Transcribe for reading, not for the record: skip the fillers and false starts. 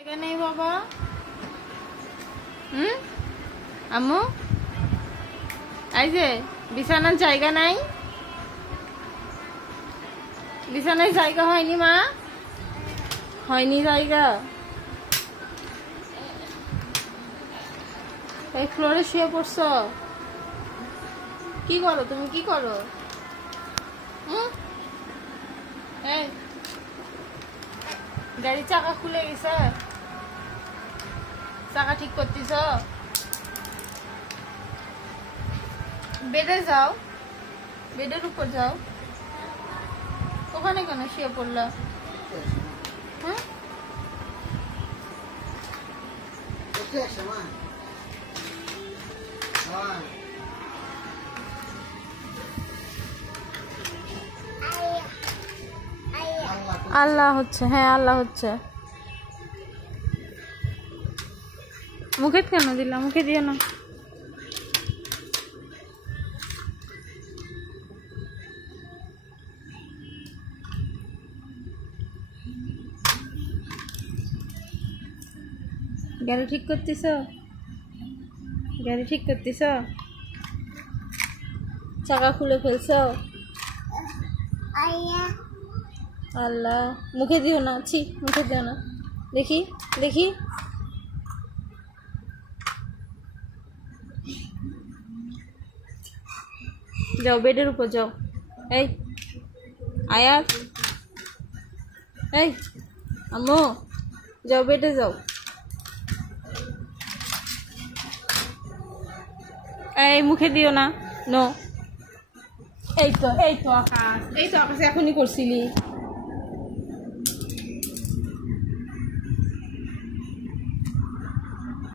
জায়গা নেই বাবা। আম্মু এই যে বিছানার জায়গা নাই, বিছানায় জায়গা হয়নি মা, হয়নি জায়গা। এই ফ্লোরে শুয়ে পড়ছো, কি করো তুমি, কি করো? এই গাড়ির চাকা খুলে গেছে, চাকা ঠিক করতেছ? বেডে যাও, বেডের উপর যাও। ওখানে কেন শুয়ে পড়লা? আল্লাহ হচ্ছে, হ্যাঁ আল্লাহ হচ্ছে। মুখে কেন দিলা? মুখে দিও না। গাড়ি ঠিক করতেছ? গাড়ি ঠিক করতেছ? চাকা খুলে ফেলছ? আল্লাহ, মুখে দিও না, ছি মুখে দিও না। দেখি দেখি, যাও বেডের উপর যাও। এই আয়াত, এই আম্মু যাও বেডে যাও। এই মুখে দিও না, নো। এই তো আকাশ, এই তো আকাশ এখনই করছিলি।